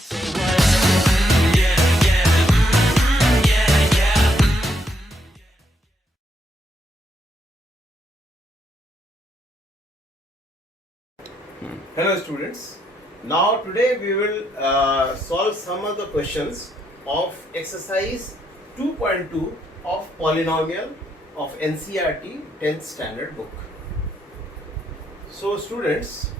Hello students, now today we will solve some of the questions of exercise 2.2 of polynomial of NCERT 10th standard book. So students,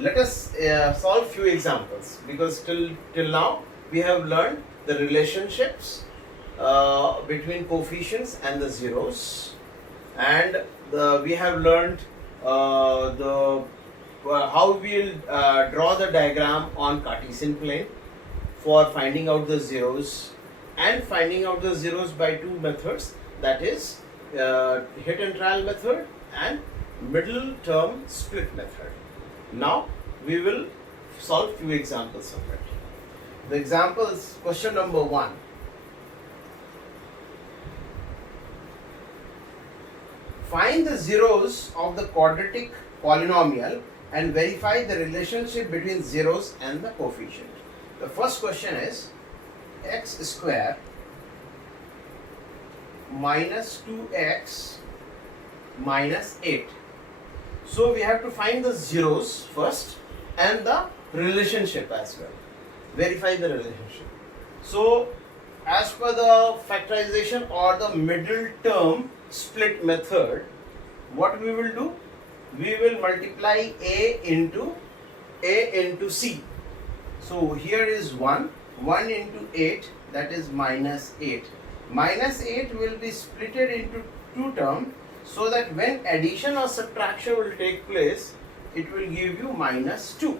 let us solve few examples, because till now we have learned the relationships between coefficients and the zeros, and we have learned how we will draw the diagram on Cartesian plane for finding out the zeros, and finding out the zeros by two methods, that is hit and trial method and middle term split method. Now we will solve few examples of it. The example is question number 1. Find the zeros of the quadratic polynomial and verify the relationship between zeros and the coefficient. The first question is x square minus 2x minus 8. So we have to find the zeros first and the relationship as well. Verify the relationship. So as per the factorization or the middle term split method, what we will do? We will multiply a into c. So here is 1 into 8, that is minus 8. Minus 8 will be splitted into two terms, so that when addition or subtraction will take place, it will give you minus 2.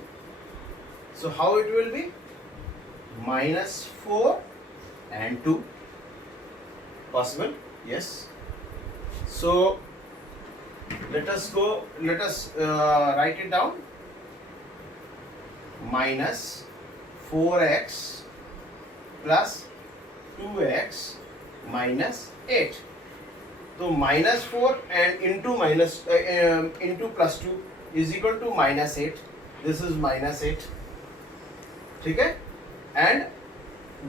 So how it will be? Minus 4 and 2. Possible? Yes. So let us write it down. Minus 4x plus 2x minus 8. So minus 4 and into plus 2 is equal to minus 8. This is minus 8. ठीक है? And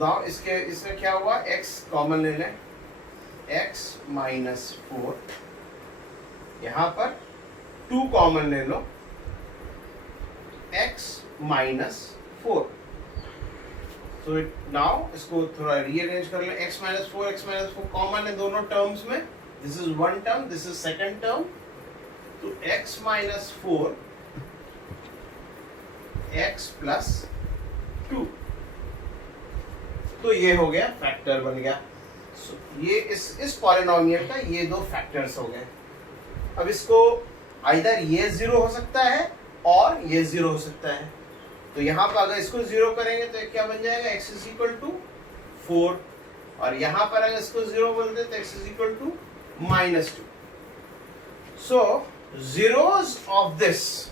now इसमें क्या हुआ? x common ले लें. x minus 4. यहाँ पर 2 common ले लो, x minus 4. So now इसको थोड़ा रीअरेंज कर लें. x minus 4 कॉमन है दोनों टर्म्स में. This is one term, this is second term. तो x minus 4 x plus 2. तो ये हो गया, फैक्टर बन गया. So ये इस पॉलिनोमियल का ये दो फैक्टर्स हो गए. अब इसको आइदर ये 0 हो सकता है और ये 0 हो सकता है. तो यहाँ पर अगर इसको 0 करेंगे तो क्या बन जाएगा? x is equal to 4. और यहाँ पर अगर इसको 0 बोल दे तो x is equal to minus 2. So zeros of this,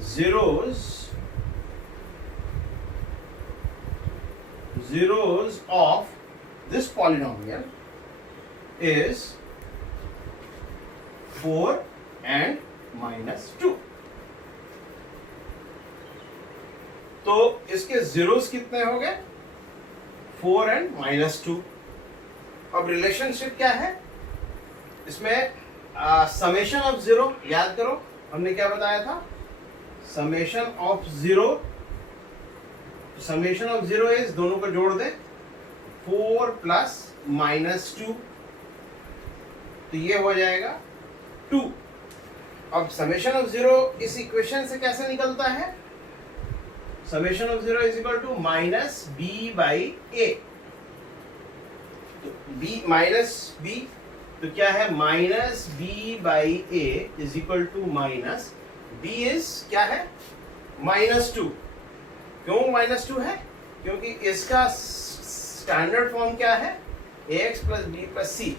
zeros of this polynomial is 4 and minus 2. तो इसके zeros कितने हो गए? 4 and minus 2. अब रिलेशनशिप क्या है इसमें? समेशन ऑफ 0 याद करो, हमने क्या बताया था? समेशन ऑफ 0 इज, दोनों को जोड़ दे, 4 प्लस माइनस 2, तो ये हो जाएगा 2. अब समेशन ऑफ 0 इस इक्वेशन से कैसे निकलता है? Summation of 0 is equal to minus B by A. तो बी माइनस बी, तो क्या है? Minus B by A is equal to minus B is क्या है? माइनस 2. क्यों माइनस 2 है? क्योंकि इसका स्टैंडर्ड फॉर्म क्या है? ax प्लस बी प्लस सी.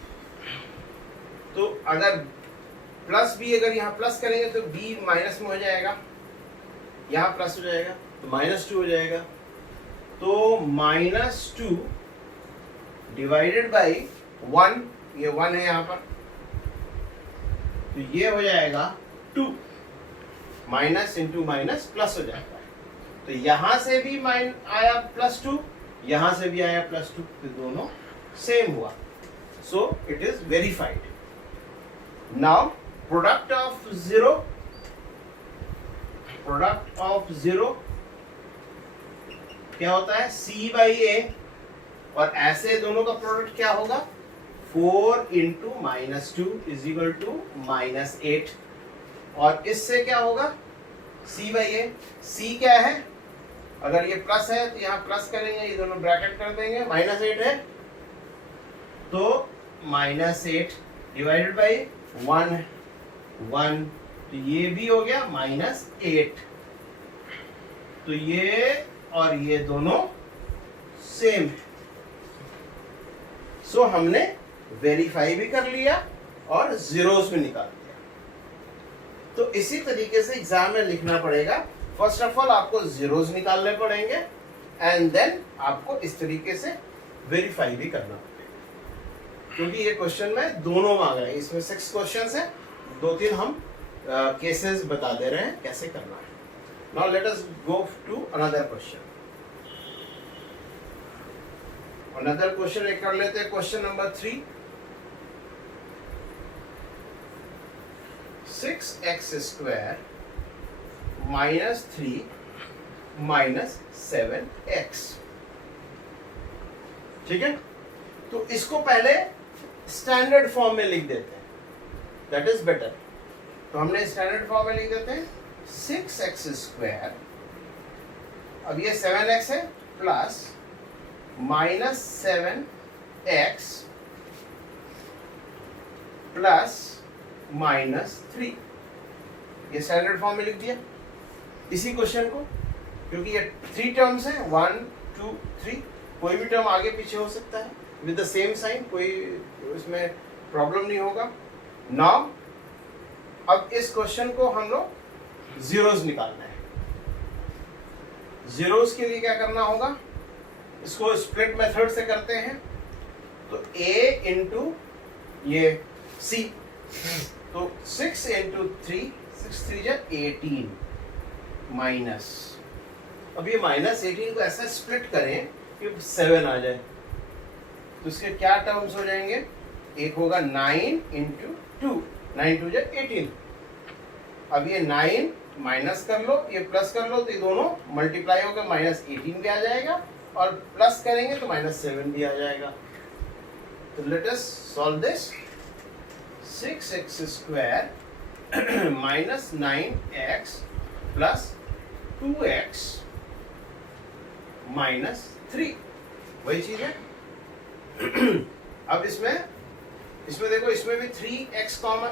तो अगर प्लस बी अगर यहाँ प्लस करेंगे तो बी माइनस में हो जाएगा, यहाँ प्लस हो जाएगा तो माइनस 2 हो जाएगा. तो माइनस 2 डिवाइडेड बाई 1, ये 1 है यहाँ पर, तो ये हो जाएगा 2. माइनस इंटू माइनस प्लस हो जाएगा. तो यहां से भी आया +2, यहां से भी आया +2, तो दोनों सेम हुआ. So it is verified. Now product of zero क्या होता है? C/A. और ऐसे दोनों का प्रोडक्ट क्या होगा? 4 × -2 = -8. और इससे क्या होगा? C/A. C क्या है? अगर ये प्लस है तो यहाँ प्लस करेंगे, ये दोनों ब्रैकेट कर देंगे. -8 है तो -8 डिवाइडेड बाई 1, तो ये भी हो गया -8. तो ये और ये दोनों सेम है. सो हमने वेरीफाई भी कर लिया और जीरोस भी निकाल दिया. तो इसी तरीके से एग्जाम में लिखना पड़ेगा. फर्स्ट ऑफ ऑल आपको जीरोस निकालने पड़ेंगे एंड देन आपको इस तरीके से वेरीफाई भी करना पड़ेगा, क्योंकि ये क्वेश्चन में दोनों मांग रहे हैं. इसमें 6 क्वेश्चंस है, 2-3 हम केसेस बता दे रहे हैं कैसे करना है. Now let us go to another question. Another question एक कर लेते हैं. Question number 3. 6x² -3 -7x. ठीक है, तो इसको पहले स्टैंडर्ड फॉर्म में लिख देते हैं, दैट इज बेटर. तो हमने स्टैंडर्ड फॉर्म में लिख देते हैं 6x². अब ये 7x है प्लस -7x प्लस -3. ये स्टैंडर्ड फॉर्म में लिख दिया इसी क्वेश्चन को, क्योंकि ये 3 टर्म्स हैं, 1 2 3. कोई भी टर्म आगे पीछे हो सकता है विद द सेम साइन, कोई इसमें प्रॉब्लम नहीं होगा. नाउ अब इस क्वेश्चन को हम लोग जीरोस निकालना है. जीरोस के लिए क्या करना होगा? इसको स्प्लिट मेथड से करते हैं. तो a इंटू ये c, तो 6 × 3, 6 3 18 माइनस. अब ये -18 को ऐसा स्प्लिट करें कि 7 आ जाए. तो इसके क्या टर्म्स हो जाएंगे? एक होगा 9 × 2, 9 2 18. अब ये 9 माइनस कर लो, ये प्लस कर लो, तो ये दोनों मल्टीप्लाई होकर -18 भी आ जाएगा और प्लस करेंगे तो -7 भी आ जाएगा. तो let us solve this. 6x² -9x plus 2x -3, वही चीज है. अब इसमें देखो, इसमें भी 3x कॉमन,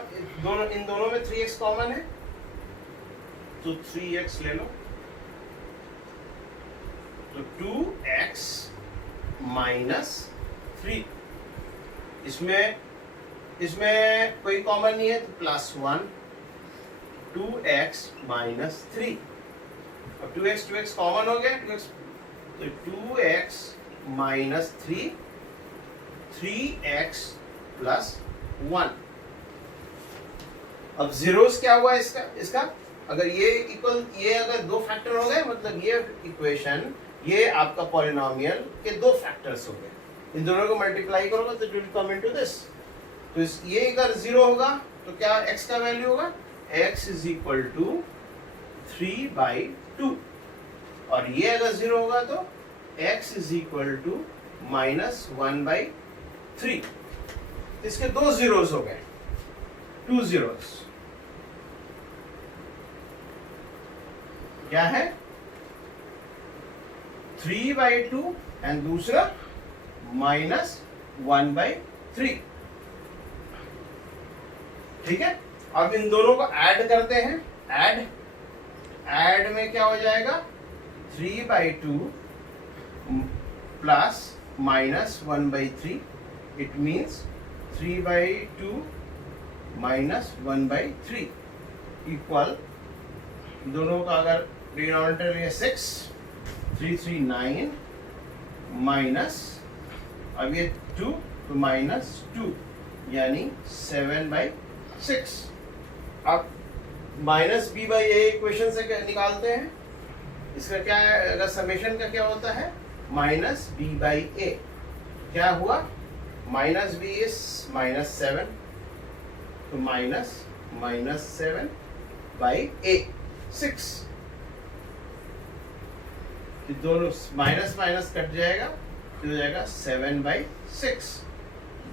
इन दोनों में 3x कॉमन है, तो 3x ले लो. तो 2x -3. इसमें कोई कॉमन नहीं है तो +1, 2x -3. अब 2x कॉमन हो गया, 2x, तो 2x -3, 3x + 1. अब जीरोस क्या हुआ इसका? अगर ये इक्वल, ये अगर 2 फैक्टर हो गए, मतलब ये इक्वेशन, ये आपका पॉलिनोमियल के 2 फैक्टर्स हो गए. इन दोनों को मल्टीप्लाई करोगे तो it will come into this. तो ये अगर 0 होगा तो क्या x का वैल्यू होगा? x = 3/2. और ये अगर 0 होगा तो x = -1/3. इसके 2 जीरोस हो गए, 2 जीरोस. क्या है? 3/2 एंड दूसरा -1/3. ठीक है, अब इन दोनों को ऐड करते हैं. ऐड में क्या हो जाएगा? 3/2 प्लस -1/3. इट मीन्स 3/2 -1/3 इक्वल, दोनों का अगर डिनोमिनेटर है 6, 3 3 9 माइनस, अब ये 2 तो -2 यानी 7/6. अब -b/a इक्वेशन से निकालते हैं. इसका क्या है, अगर समेशन का क्या होता है माइनस बी बाई ए, क्या हुआ माइनस बी इज -7, तो -7 बाई ए 6, तो दोनों माइनस माइनस कट जाएगा, तो हो जाएगा 7/6।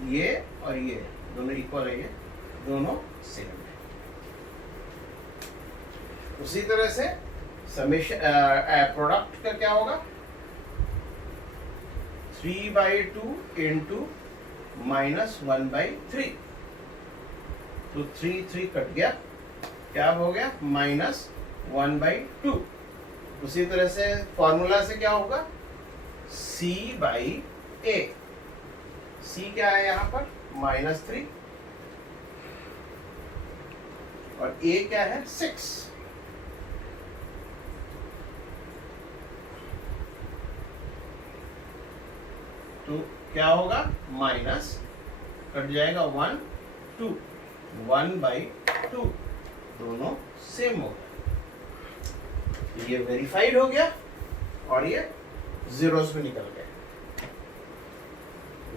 ये और ये दोनों इक्वल है, ये दोनों सेम है। उसी तरह से समेशन प्रोडक्ट का क्या होगा 3/2 इंटू -1/3, तो 3 कट गया, क्या हो गया -1/2। उसी तरह से फॉर्मूला से क्या होगा c बाई ए, c क्या है यहाँ पर -3 और a क्या है 6, तो क्या होगा माइनस कट जाएगा 1 2 1/2, दोनों सेम हो गए, ये वेरीफाइड हो गया और ये zeros में निकल गए।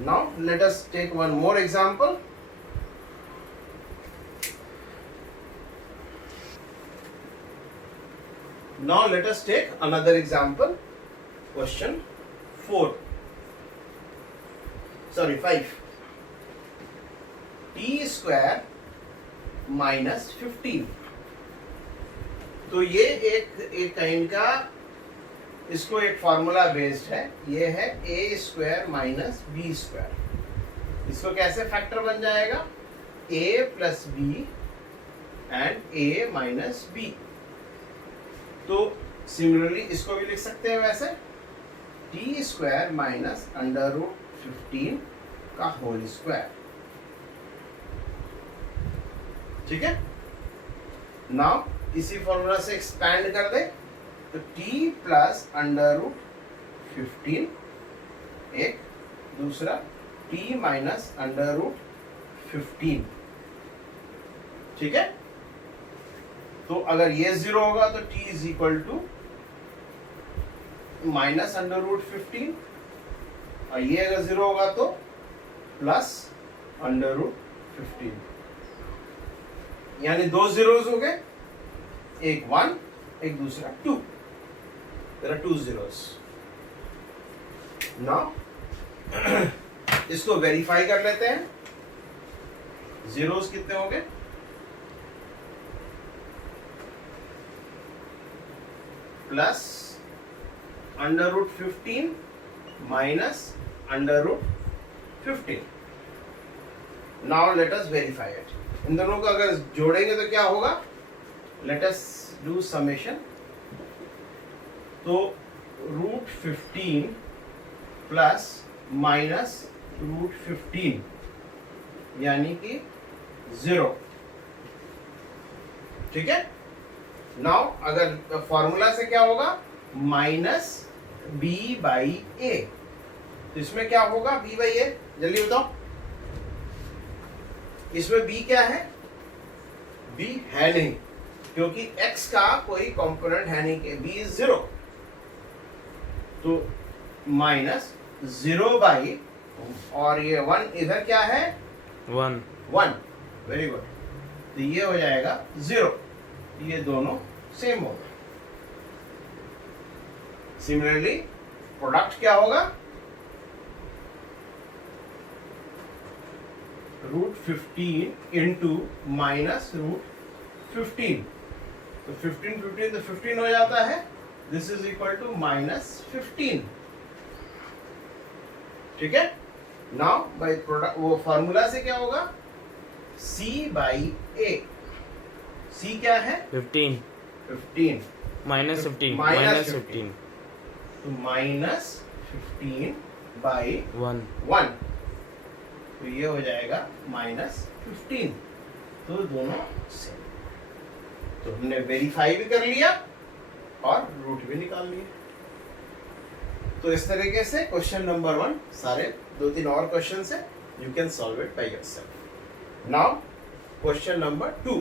Now let us take one more example. Now let us take another example, question 5। t square -15, तो ये एक काइंड का, इसको एक फॉर्मूला बेस्ड है, ये है a square minus B square. इसको कैसे फैक्टर बन जाएगा a plus B and a minus B, तो सिमिलरली इसको भी लिख सकते हैं वैसे t स्क्वायर माइनस √15 का होल स्क्वायर, ठीक है। नाउ इसी फॉर्मूला से एक्सपैंड कर दे, तो t प्लस √15 एक, दूसरा t माइनस √15, ठीक है। तो अगर ये 0 होगा तो t is equal to minus √15, और ये अगर 0 होगा तो प्लस √15, यानी दो zeros हो गए, एक 1 एक दूसरा 2, there are 2 zeros। नाउ इसको वेरीफाई कर लेते हैं, zeros कितने हो गए plus √15 minus √15। Now let us verify it, इन दोनों को अगर जोड़ेंगे तो क्या होगा, लेट अस डू समेशन, तो √15 प्लस माइनस √15 यानी कि 0, ठीक है। नाउ अगर फॉर्मूला से क्या होगा माइनस b बाई ए, तो इसमें क्या होगा b बाई ए, जल्दी बताओ, इसमें b क्या है, b है नहीं क्योंकि x का कोई कंपोनेंट है नहीं, के b इज 0, तो -0 बाई, और ये 1 इधर क्या है 1, वेरी गुड, तो ये हो जाएगा 0, ये दोनों सेम होगा। सिमिलरली प्रोडक्ट क्या होगा √15 इंटू माइनस √15, तो 15 तो 15 हो जाता है, दिस इज इक्वल टू -15, ठीक है। नाउ बाय प्रोडक्ट, वो फॉर्मूला से क्या होगा c बाई ए, c क्या है 15 -15 -15, तो -15 बाई 1, तो ये हो जाएगा -15, तो दोनों सेम, तो हमने वेरीफाई भी कर लिया और रूट भी निकाल लिया। तो इस तरीके से क्वेश्चन नंबर 1, सारे 2-3 और क्वेश्चन है, you can solve it by yourself. Now question number 2,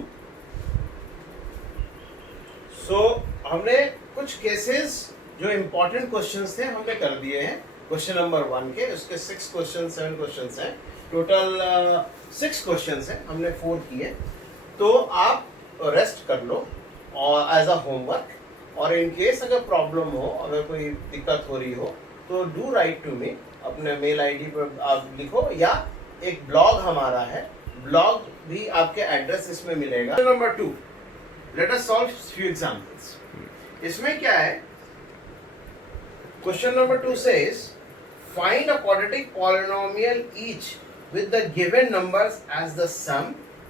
सो हमने कुछ केसेस जो इम्पोर्टेंट क्वेश्चंस थे हमने कर दिए हैं क्वेश्चन नंबर 1 के, उसके 6 क्वेश्चन 7 क्वेश्चंस हैं टोटल, 6 क्वेश्चंस हैं, हमने 4 किए। तो आप रेस्ट कर लो और एज अ होमवर्क, और इन केस अगर प्रॉब्लम हो, अगर कोई दिक्कत हो रही हो तो डू राइट टू मी, अपने मेल आईडी पर आप लिखो, या एक ब्लॉग हमारा है, ब्लॉग भी आपके एड्रेस इसमें मिलेगा। Number 2, late us solve few examples. इसमें क्या है, question number 2 says find a quadratic polynomial each with the given numbers as the sum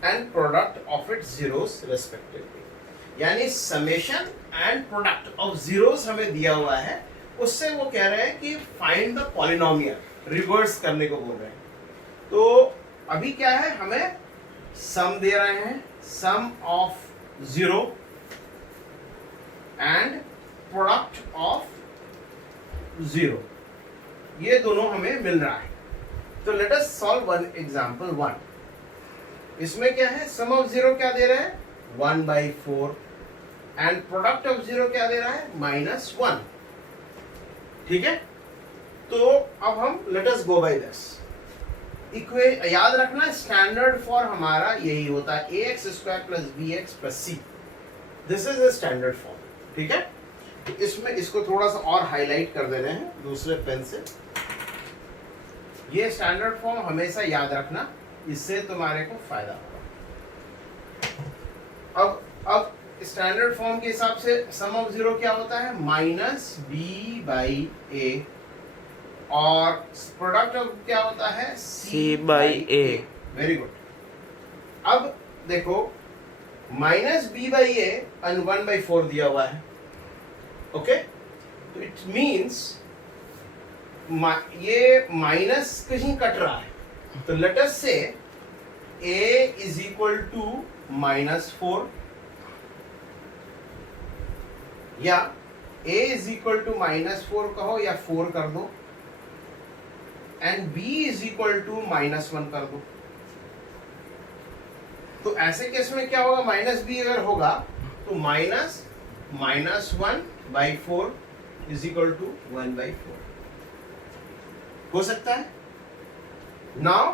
and product of its zeros respectively। यानी summation and product of zeros हमें दिया हुआ है, उससे वो कह रहे हैं कि फाइंड द पॉलिनोमियल, रिवर्स करने को बोल रहे हैं। तो अभी क्या है, हमें सम दे रहे हैं, sum of zero and product of zero, ये दोनों हमें मिल रहा है। तो let us solve one example 1। इसमें क्या है, सम ऑफ जीरो क्या दे रहे हैं, 1/4 एंड प्रोडक्ट ऑफ जीरो क्या दे रहा है, -1। ठीक है, तो अब हम let us go by this याद रखना, स्टैंडर्ड फॉर हमारा यही होता है, ax² + bx + c, this is the standard form. ठीक है, तो इसमें इसको थोड़ा सा और हाईलाइट कर देने हैं दूसरे पेन से। ये स्टैंडर्ड फॉर्म हमेशा याद रखना, इससे तुम्हारे को फायदा होगा। अब स्टैंडर्ड फॉर्म के हिसाब से सम ऑफ जीरो क्या होता है, -b/a, और प्रोडक्ट ऑफ क्या होता है, c/a। Very good. अब देखो -b/a और 1/4 दिया हुआ है, ओके, तो इट मींस ये माइनस कहीं कट रहा है, तो लेट अस से a = -4 या a = -4 कहो या 4 कर दो, एंड b = -1 कर दो। तो ऐसे केस में क्या होगा, -b अगर होगा तो -1/4 = 1/4 हो सकता है। नाउ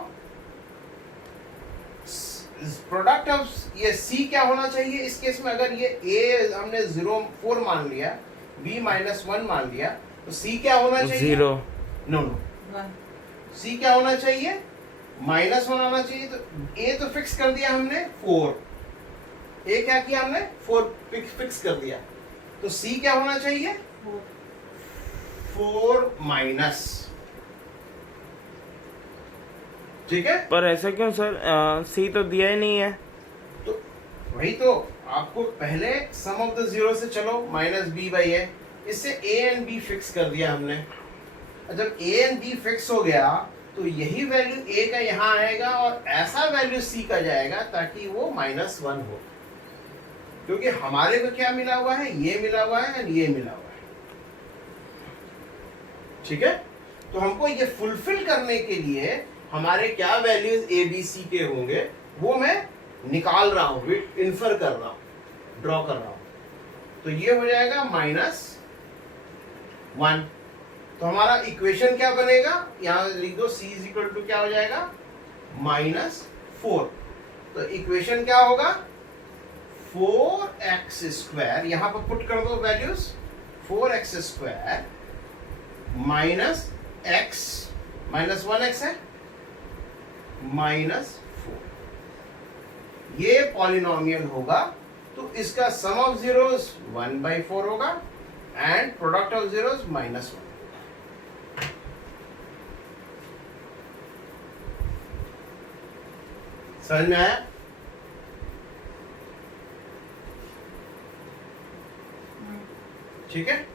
प्रोडक्ट ऑफ ये c क्या होना चाहिए इस केस में, अगर ये a हमने 0.4 मान लिया, b -1 मान लिया, तो c क्या होना चाहिए, 0। नो, c क्या होना चाहिए, -1 होना चाहिए। तो a तो फिक्स कर दिया हमने 4, a क्या किया हमने 4 फिक्स कर दिया, तो c क्या होना चाहिए, 4-। ठीक है, पर ऐसा क्यों सर, सी तो दिया ही नहीं है। तो वही तो आपको पहले सम ऑफ द जीरो से चलो, -b/a, इससे a एंड b फिक्स कर दिया हमने। जब a एंड b फिक्स हो गया तो यही वैल्यू a का यहाँ आएगा और ऐसा वैल्यू c का जाएगा ताकि वो -1 हो, क्योंकि हमारे को क्या मिला हुआ है, ये मिला हुआ है और ये मिला हुआ है। ठीक है, तो हमको ये फुलफिल करने के लिए हमारे क्या वैल्यूज a b c के होंगे वो मैं निकाल रहा हूं, इन्फर कर रहा हूं, ड्रॉ कर रहा हूं। तो ये हो जाएगा -1। तो हमारा इक्वेशन क्या बनेगा, यहां लिख दो, c = क्या हो जाएगा, -4। तो इक्वेशन क्या होगा, 4x², यहां पर पुट कर दो वैल्यूज, 4x² -x -1x है, -4, ये पॉलिनोमियल होगा। तो इसका सम ऑफ जीरोस 1/4 होगा एंड प्रोडक्ट ऑफ जीरोस -1। समझ में आया? ठीक है,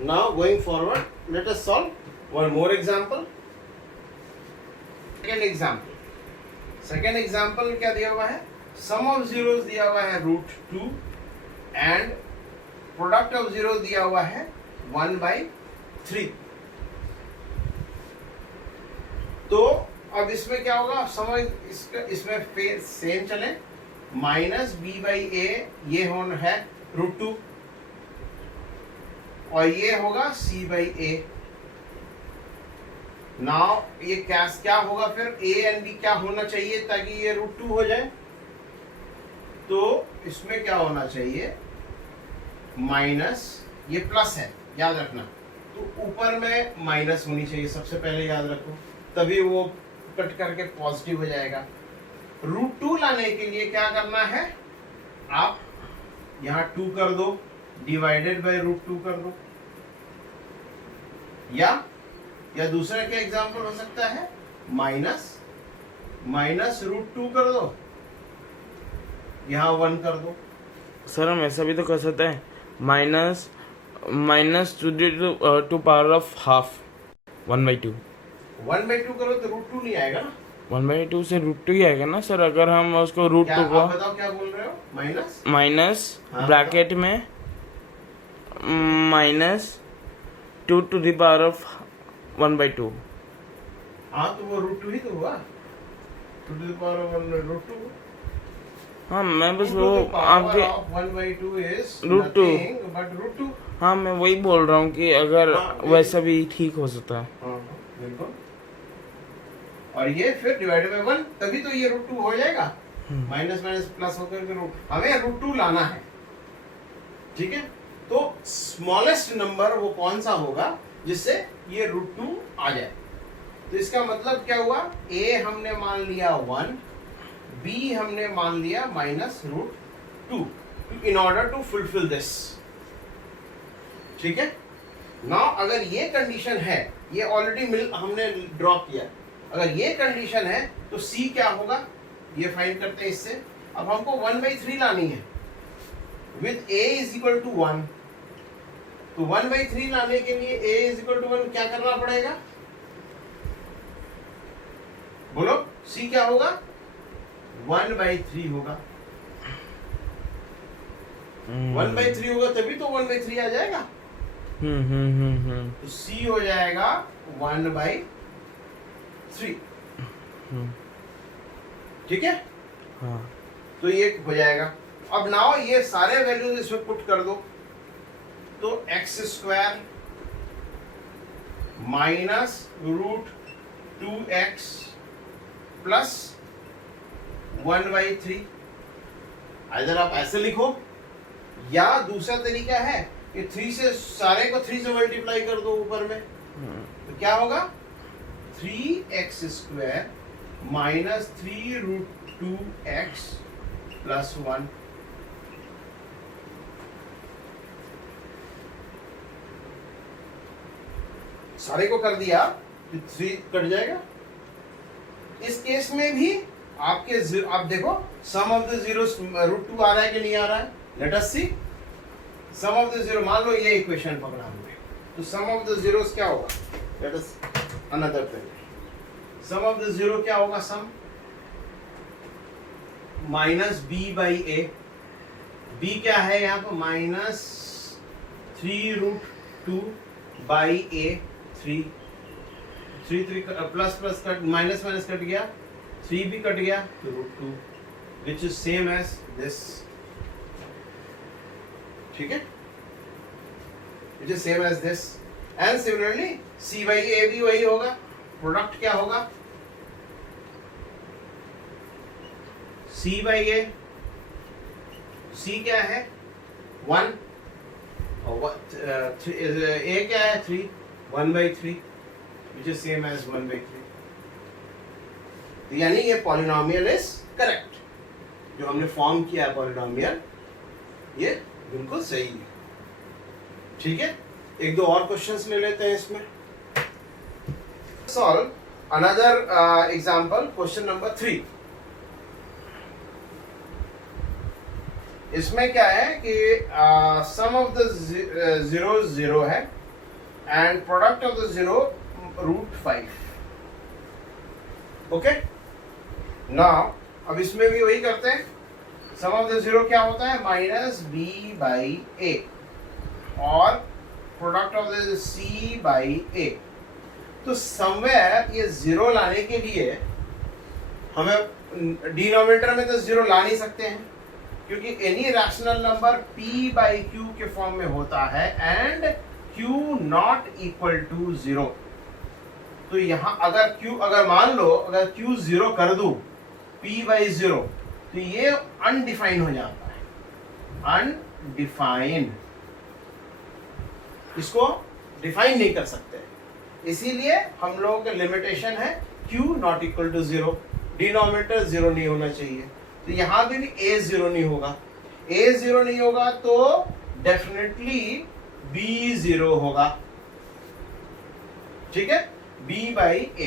now going forward late us solve one more example. Second example क्या दिया हुआ है, सम ऑफ जीरोस दिया हुआ है √2 एंड प्रोडक्ट ऑफ जीरोस दिया हुआ है 1/3। तो अब इसमें क्या होगा, समझ इसमें सेम चले, -b/a ये होना है √2 और ये होगा c/a। नाउ ये क्या होगा फिर, a एंड b क्या होना चाहिए ताकि ये √2 हो जाए, तो इसमें क्या होना चाहिए माइनस, ये प्लस है याद रखना, तो ऊपर में माइनस होनी चाहिए सबसे पहले याद रखो, तभी वो कट करके पॉजिटिव हो जाएगा। √2 लाने के लिए क्या करना है, आप यहाँ 2 कर दो, डिवाइडेड बाय √2 कर दो, या दूसरा क्या एग्जांपल हो सकता है, माइनस √2 कर दो, यहाँ 1 कर दो। सर हम ऐसा भी तो कर सकते हैं, minus two power of half 1/2। 1/2 करो तो √2 नहीं आएगा ना, 1/2 से √2 ही आएगा ना सर, अगर हम उसको √2 को आप बताओ क्या बोल रहे हो, माइनस हाँ, ब्रैकेट में -2 टू द पावर ऑफ 1/2। हाँ तो वो √2 ही तो हुआ, 2 to the power of 1/2। हाँ मैं बस 2 to वो the power आपके of 1/2 is √2 nothing but √2। हाँ मैं वही बोल रहा हूँ कि अगर हाँ, वैसा भी ठीक हो सकता है। हाँ, बिल्कुल। और ये फिर डिवाइडेड बाय 1, तभी तो ये √2 हो जाएगा, माइनस प्लस होकर के हमें √2 लाना है, ठीक है। तो स्मॉलेस्ट नंबर वो कौन सा होगा जिससे ये √2 आ जाए, तो इसका मतलब क्या हुआ, a हमने मान लिया 1, b हमने मान लिया -√2 in order to fulfil this, ठीक है ना। अगर ये कंडीशन है, ये ऑलरेडी हमने ड्रॉ किया, अगर ये कंडीशन है तो c क्या होगा, ये फाइंड करते हैं इससे। अब हमको 1/3 लानी है विद a = 1, तो 1/3 लाने के लिए a = 1 क्या करना पड़ेगा, बोलो, c क्या होगा, 1/3 होगा, 1/3 होगा तभी तो 1/3 आ जाएगा, तो c हो जाएगा 1/3, ठीक है। हाँ तो ये हो जाएगा। अब नाउ ये सारे वैल्यूज इसमें पुट कर दो, तो x² -√2x प्लस 1/3, इधर आप ऐसे लिखो, या दूसरा तरीका है कि 3 से सारे को 3 से मल्टीप्लाई कर दो ऊपर में, तो क्या होगा 3x² -3√2x प्लस 1। सारे को कर दिया तो 3 कट जाएगा। इस केस में भी आप देखो सम ऑफ द जीरोस √2 आ रहा है कि नहीं आ रहा है, let us see. Sum of the zero, मान लो ये इक्वेशन पकड़ा हमने, तो सम ऑफ द जीरोस क्या होगा, let us another thing. Sum of the zero क्या होगा, सम -b/a, b क्या है यहाँ पर -3√2/a, 3 plus cut, minus cut गया, 3 भी कट गया, तो √2 which is same as this, ठीक है, which is same as this. And similarly c/a भी वही होगा, प्रोडक्ट क्या होगा, c/a, c क्या है 1 और a क्या है 3, 1/3 which is same as 1/3। यानी ये पॉलिनोमियल इज करेक्ट, जो हमने फॉर्म किया है पॉलिनोमियल, ये बिल्कुल सही है, ठीक है। एक दो और क्वेश्चंस ले लेते हैं इसमें। Solve another example, question number 3। इसमें क्या है कि सम ऑफ द जीरो 0 है and product of the zero √5, okay. Now अब इसमें भी वही करते हैं, सम ऑफ द जीरो क्या होता है -b/a और प्रोडक्ट ऑफ द c/a। तो समवेयर ये 0 लाने के लिए हमें डिनोमिनेटर में तो 0 ला नहीं सकते हैं, क्योंकि any rational number p by q के फॉर्म में होता है and q not equal to 0। तो यहां अगर मान लो अगर q 0 कर दूं p बाई 0, तो ये अनडिफाइन हो जाता है, अनडिफाइन, इसको डिफाइन नहीं कर सकते। इसीलिए हम लोगों का लिमिटेशन है q not equal to 0, denominator 0 नहीं होना चाहिए। तो यहां भी a 0 नहीं होगा, a 0 नहीं होगा तो डेफिनेटली b 0 होगा, ठीक है, b बाई a।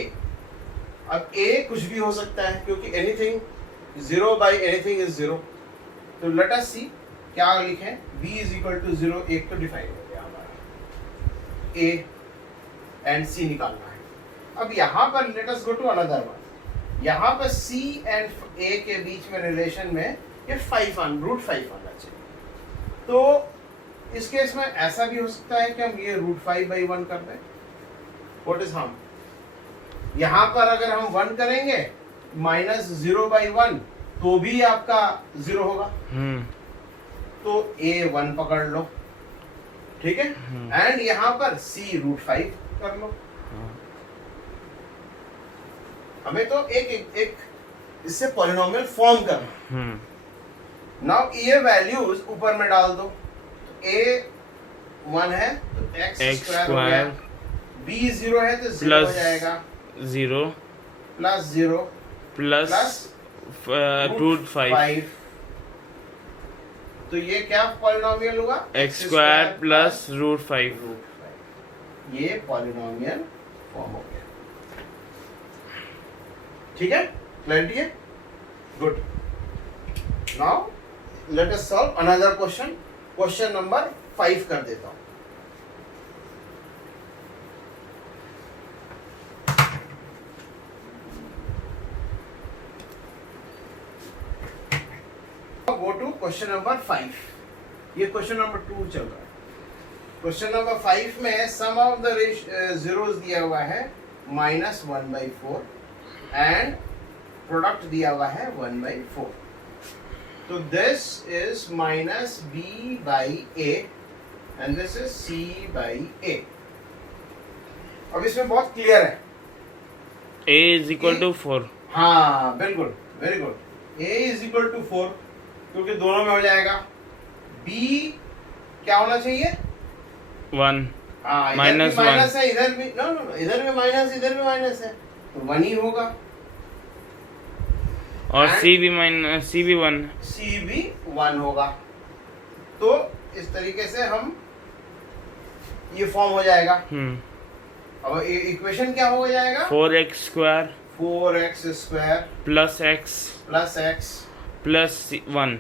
अब a कुछ भी हो सकता है क्योंकि एनीथिंग 0 बाई एनीथिंग इज 0। तो लेट अस सी क्या लिखें, b इज इक्वल टू 0, एक तो डिफाइन हो गया हमारा, a एंड c निकालना है। अब यहां पर let us go to another one. यहां पर c एंड a के बीच में रिलेशन में ये √5 आना चाहिए। तो इस केस में ऐसा भी हो सकता है कि हम ये √5/1 कर दें। व्हाट इज हम, यहां पर अगर हम 1 करेंगे -0/1 तो भी आपका 0 होगा। तो a 1 पकड़ लो, ठीक है, एंड यहां पर c √5 कर लो। हमें तो एक इससे पॉलिनोमियल फॉर्म करना। नाउ ये वैल्यूज ऊपर में डाल दो। a 1 है तो x² हो गया, b 0 है तो 0 हो जाएगा, 0 प्लस 0 प्लस √5। तो ये क्या पॉलिनोमियल हुआ, x² प्लस √5। ये पॉलिनोमियल फॉर्म हो गया, ठीक है, क्लैरिटी है, good. Now let us solve another question, question number 5 कर देता हूं। Go to question number 5। ये क्वेश्चन नंबर 2 चल रहा है। क्वेश्चन नंबर 5 में सम ऑफ द जीरोस दिया हुआ है -1/4 एंड प्रोडक्ट दिया हुआ है 1/4। तो this is -b/a and this is c/a। अब इसमें बहुत क्लियर है, a इज इक्वल टू 4। हाँ बिल्कुल, very good, a is equal to 4 क्योंकि दोनों में हो जाएगा। b क्या होना चाहिए, 1 माइनस है, इधर भी नो इधर भी माइनस, इधर भी माइनस है, तो 1 ही होगा। और c भी 1 होगा। तो इस तरीके से हम ये फॉर्म हो जाएगा। अब इक्वेशन क्या हो जाएगा, 4x² प्लस x प्लस 1।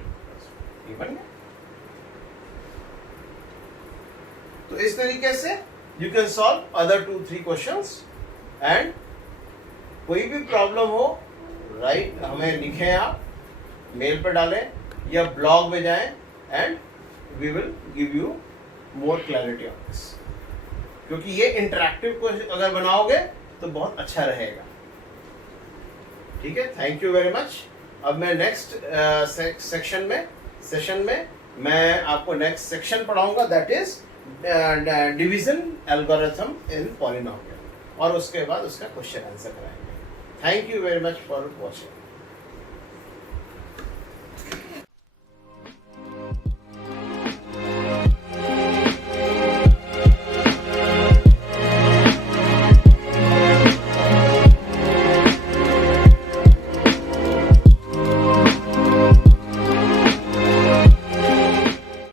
तो इस तरीके से you can solve other 2-3 questions. And कोई भी प्रॉब्लम हो राइट हमें लिखें, आप मेल पे डालें या ब्लॉग में जाएं and we will give you more clarity on this, क्योंकि ये इंटरैक्टिव क्वेश्चन अगर बनाओगे तो बहुत अच्छा रहेगा, ठीक है। Thank you very much. अब मैं नेक्स्ट सेशन में मैं आपको नेक्स्ट सेक्शन पढ़ाऊंगा, that is division algorithm in polynomial, और उसके बाद उसका क्वेश्चन आंसर कराएंगे। Thank you very much for watching.